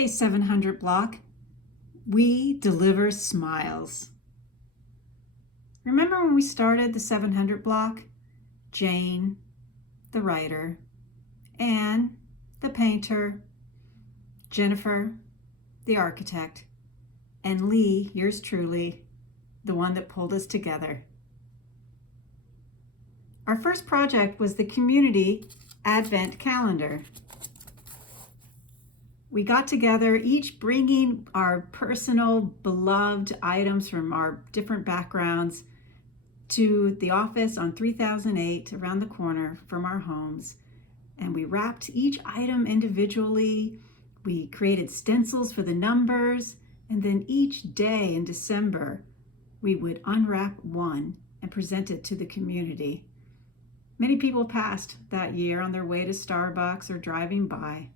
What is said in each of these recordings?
Hey, 700 block, we deliver smiles. Remember when we started the 700 block? Jane, the writer, Anne, the painter, Jennifer, the architect, and Lee, yours truly, the one that pulled us together. Our first project was the community advent calendar. We got together, each bringing our personal beloved items from our different backgrounds to the office on 3008 around the corner from our homes. And we wrapped each item individually. We created stencils for the numbers. And then each day in December, we would unwrap one and present it to the community. Many people passed that year on their way to Starbucks or driving by.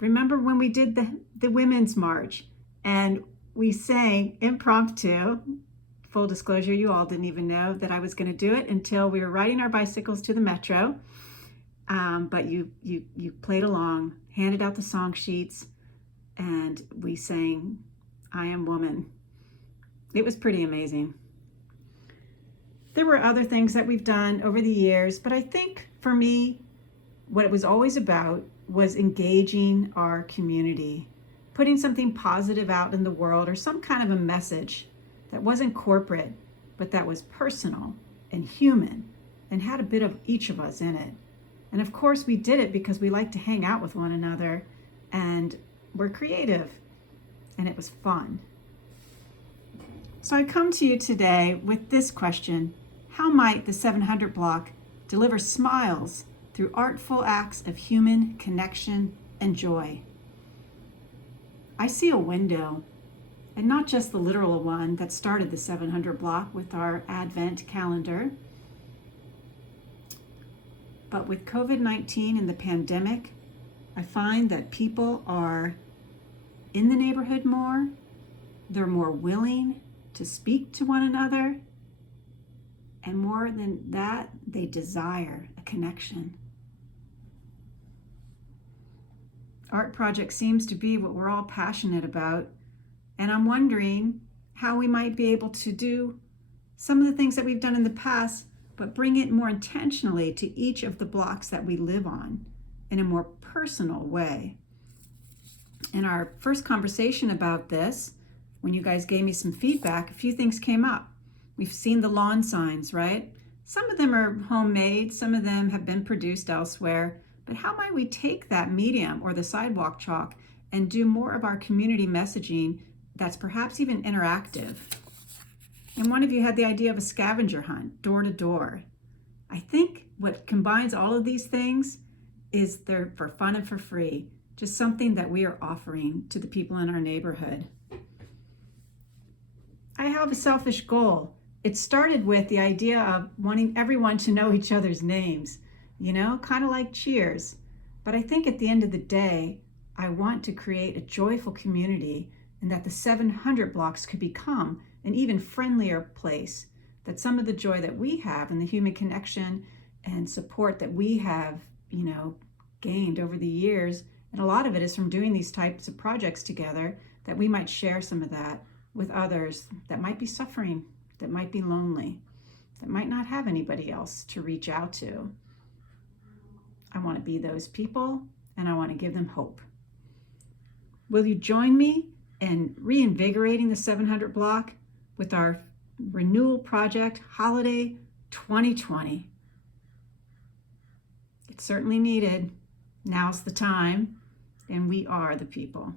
Remember when we did the Women's March and we sang impromptu? Full disclosure, you all didn't even know that I was going to do it until we were riding our bicycles to the metro. But you played along, handed out the song sheets, and we sang I Am Woman. It was pretty amazing. There were other things that we've done over the years, but I think for me, what it was always about was engaging our community, putting something positive out in the world or some kind of a message that wasn't corporate, but that was personal and human and had a bit of each of us in it. And of course, we did it because we like to hang out with one another and we're creative, and it was fun. So I come to you today with this question: how might the 700 block deliver smiles through artful acts of human connection and joy? I see a window, and not just the literal one that started the 700 block with our Advent calendar, but with COVID-19 and the pandemic, I find that people are in the neighborhood more, they're more willing to speak to one another, and more than that, they desire a connection. Art project seems to be what we're all passionate about, and I'm wondering how we might be able to do some of the things that we've done in the past, but bring it more intentionally to each of the blocks that we live on in a more personal way. In our first conversation about this, when you guys gave me some feedback, a few things came up. We've seen the lawn signs, right? Some of them are homemade, some of them have been produced elsewhere, but how might we take that medium or the sidewalk chalk and do more of our community messaging that's perhaps even interactive? And one of you had the idea of a scavenger hunt, door to door. I think what combines all of these things is they're for fun and for free, just something that we are offering to the people in our neighborhood. I have a selfish goal. It started with the idea of wanting everyone to know each other's names, kind of like Cheers. But I think at the end of the day, I want to create a joyful community, and that the 700 blocks could become an even friendlier place, that some of the joy that we have and the human connection and support that we have, gained over the years, and a lot of it is from doing these types of projects together, that we might share some of that with others that might be suffering, that might be lonely, that might not have anybody else to reach out to. I want to be those people, and I want to give them hope. Will you join me in reinvigorating the 700 block with our renewal project, Holiday 2020? It's certainly needed. Now's the time, and we are the people.